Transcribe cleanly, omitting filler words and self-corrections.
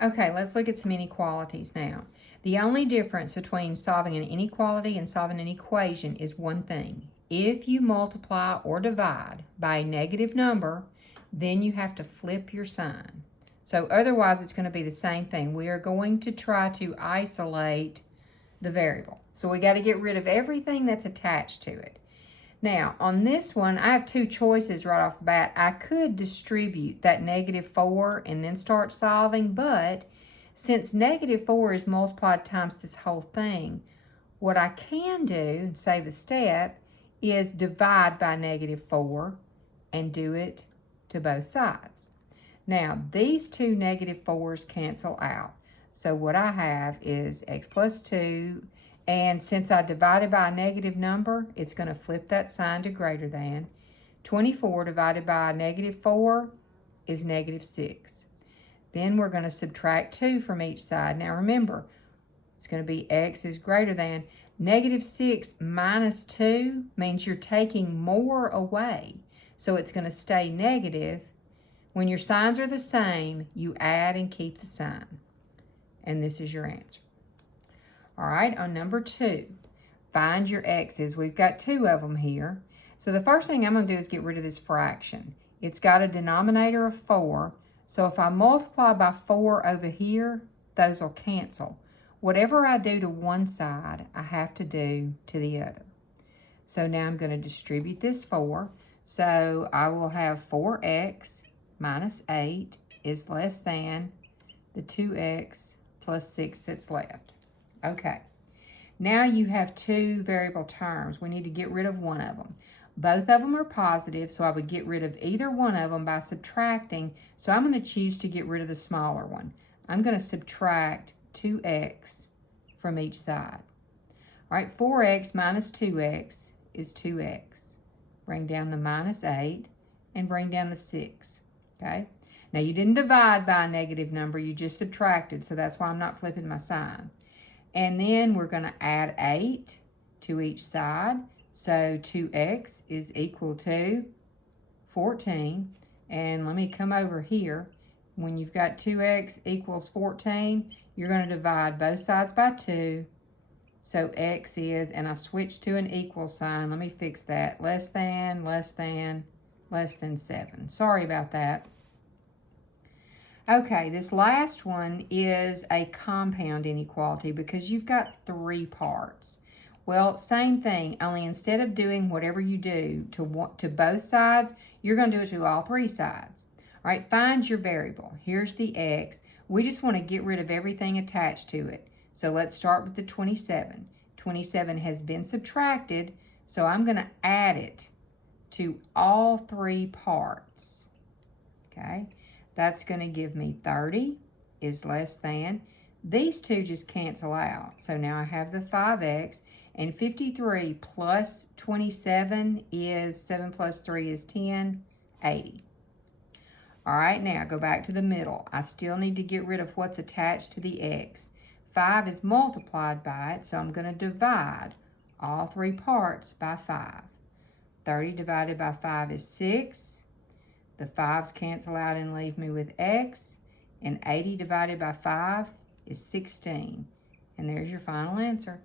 Okay, let's look at some inequalities now. The only difference between solving an inequality and solving an equation is one thing. If you multiply or divide by a negative number, then you have to flip your sign. So otherwise, it's going to be the same thing. We are going to try to isolate the variable. So we got to get rid of everything that's attached to it. Now, on this one, I have two choices right off the bat. I could distribute that -4 and then start solving, but since -4 is multiplied times this whole thing, what I can do, save a step, is divide by -4 and do it to both sides. Now, these two -4's cancel out. So what I have is x plus 2, and since I divided by a negative number, it's going to flip that sign to greater than. 24 divided by -4 is -6. Then we're going to subtract 2 from each side. Now remember, it's going to be x is greater than. -6 minus 2 means you're taking more away. So it's going to stay negative. When your signs are the same, you add and keep the sign. And this is your answer. All right, on number 2, find your x's. We've got 2 of them here. So the first thing I'm going to do is get rid of this fraction. It's got a denominator of 4. So if I multiply by 4 over here, those will cancel. Whatever I do to one side, I have to do to the other. So now I'm going to distribute this 4. So I will have 4x minus 8 is less than the 2x plus 6 that's left. Okay, now you have 2 variable terms. We need to get rid of one of them. Both of them are positive, so I would get rid of either one of them by subtracting. So I'm going to choose to get rid of the smaller one. I'm going to subtract 2x from each side. All right, 4x minus 2x is 2x. Bring down the minus 8 and bring down the 6, okay? Now, you didn't divide by a negative number. You just subtracted, so that's why I'm not flipping my sign. And then we're going to add 8 to each side. So 2x is equal to 14. And let me come over here. When you've got 2x equals 14, you're going to divide both sides by 2. So x is, and I switched to an equal sign. Let me fix that. Less than 7. Sorry about that. Okay, this last one is a compound inequality because you've got 3 parts. Well, same thing, only instead of doing whatever you do to both sides, you're going to do it to all 3 sides. All right, find your variable. Here's the x. We just want to get rid of everything attached to it. So let's start with the 27. 27 has been subtracted, so I'm going to add it to all 3 parts. Okay. That's going to give me 30 is less than. These 2 just cancel out. So now I have the 5x, and 53 plus 27 is 7 plus 3 is 10, 80. All right, now go back to the middle. I still need to get rid of what's attached to the x. 5 is multiplied by it, so I'm going to divide all 3 parts by 5. 30 divided by 5 is 6. The 5's cancel out and leave me with x. And 80 divided by 5 is 16. And there's your final answer.